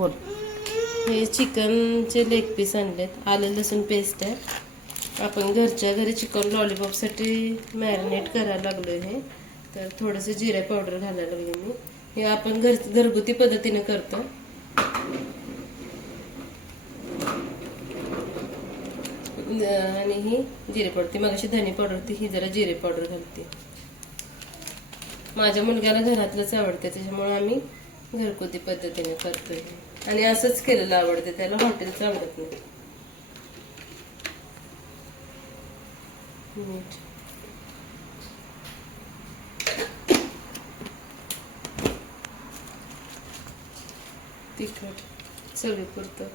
बोल. हे चिकनचे लेग पीस आणलेत, आलं लसूण पेस्ट आहे. आपण घरच्या घरी चिकन लॉलीपॉपसाठी मॅरिनेट करायला लागलो आहे. तर थोडंसं जिरे पावडर घालायला लागले मी. हे आपण घरगुती पद्धतीने करतो. आणि ही जिरे पावडर, ती मगाशी धने पावडर होती, ही जरा जिरे पावडर घालते. माझ्या मुलग्याला घरातलंच आवडते, त्याच्यामुळे आम्ही घरगुती पद्धतीने करतोय. आणि असंच केलेलं आवडते त्याला, हॉटेलचं आवडत नाही. मीठ, तिखट चवीपुरतं,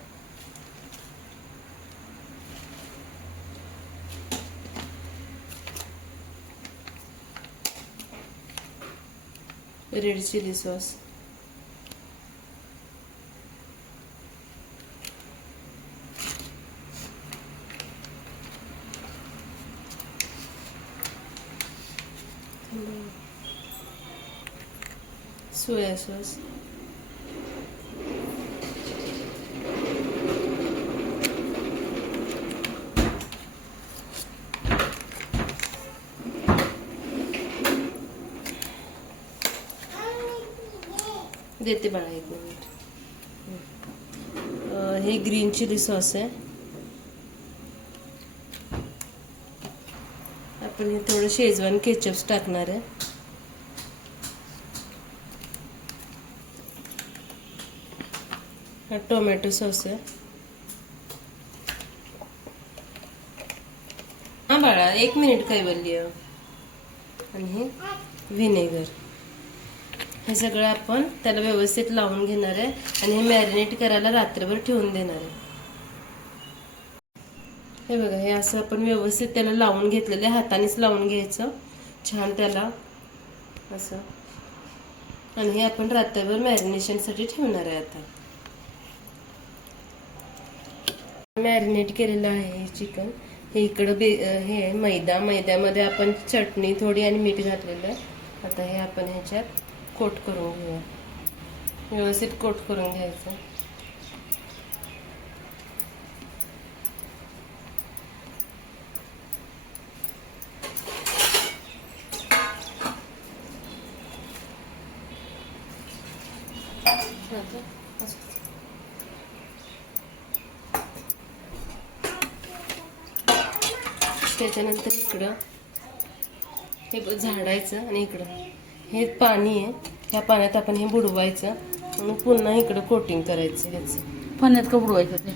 red chilli sauce, soya sauce, देते बाळा 1 मिनिट. हे ग्रीन चिली सॉस आहे. आपण हे थोडं शेजवान केचप्स टाकणार आहे. हा टोमॅटो सॉस आहे. हा बाळा 1 मिनिट काय बोलली. आणि हे व्हिनेगर. हे सगळं आपण त्याला व्यवस्थित लावून घेणार आहे आणि हे मॅरिनेट करायला रात्रभर ठेवून देणार आहे. हे बघा, हे असं आपण व्यवस्थित त्याला लावून घेतलेलं आहे. हातानेच लावून घ्यायचं छान त्याला असं. आणि हे आपण रात्रभर मॅरिनेशनसाठी ठेवणार आहे. आता मॅरिनेट केलेलं आहे हे चिकन. हे इकडं हे मैद्यामध्ये आपण चटणी थोडी आणि मीठ घातलेलं आहे. आता हे आपण ह्याच्यात कोट करून घेऊया. व्यवस्थित कोट करून घ्यायचं. त्याच्यानंतर इकडं हे झाडायचं आणि इकडं हे पाणी आहे. ह्या पाण्यात आपण हे बुडवायचं आणि पुन्हा इकडं कोटिंग करायचं. ह्याचं पाण्यात का बुडवायचं ते?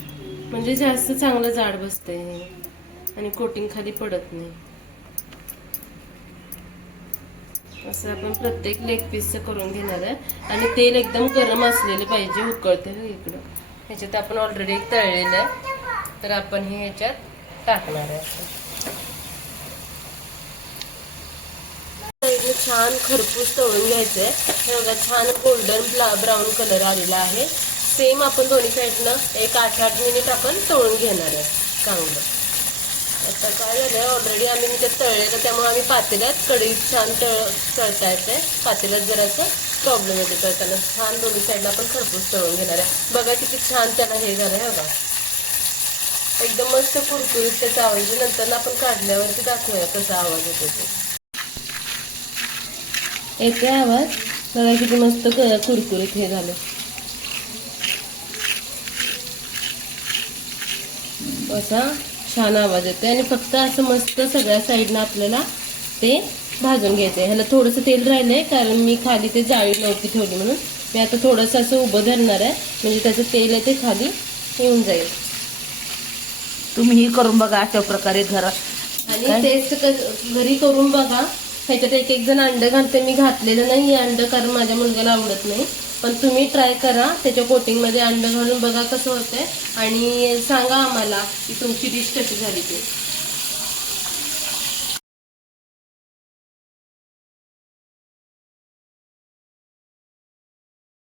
म्हणजे जास्त चांगलं जाड बसतंय हे आणि कोटिंग खाली पडत नाही. असं आपण प्रत्येक लेग पीसचं करून घेणार आहे. आणि तेल एकदम गरम असलेलं पाहिजे, उकळते इकडं. ह्याच्यात आपण ऑलरेडी एक तळलेलं आहे, तर आपण हे ह्याच्यात टाकणार आहे. छान खरपूस तळून घ्यायचंय. हे बघा, छान गोल्डन ब्राऊन कलर आलेला आहे. सेम आपण दोन्ही साईडनं एक 8-8 मिनिट आपण तळून घेणार आहे चांगलं. आता काय झालं, ऑलरेडी आम्ही त्यात तळलेलं, त्यामुळे आम्ही पातेल्यात कढईत छान तळता येते. पातेल्यात जरासं प्रॉब्लेम येते तळताना. छान दोन्ही साईडला आपण खरपूस तळून घेणार आहे. बघा किती छान त्याला हे झालं आहे बघा, एकदम मस्त कुरकुरीत त्याचा आवाज. नंतर आपण काढल्यावरती दाखवूया कसा आवाज येतो ते. येते आवाज बघा, किती मस्त कुरकुरीत हे झालं. असा छान आवाज येतो. आणि फक्त असं मस्त सगळ्या साईडनं आपल्याला ते भाजून घ्यायचंय. ह्याला थोडंसं तेल राहिलंय, कारण मी खाली ते जाळी नव्हती ठेवली म्हणून. मी आता थोडंसं असं उभं धरणार आहे, म्हणजे त्याचं तेल आहे ते खाली येऊन जाईल. तुम्ही हे करून बघा अशा प्रकारे घरात, आणि टेस्ट घरी करून बघा. ह्याच्यात एक जण अंडं घालते, मी घातलेलं नाही अंडं, कारण माझ्या मुलग्याला आवडत नाही. पण तुम्ही ट्राय करा, त्याच्या कोटिंगमध्ये अंडं घालून बघा कसं होतंय. आणि सांगा आम्हाला की तुमची डिश कशी झाली ते.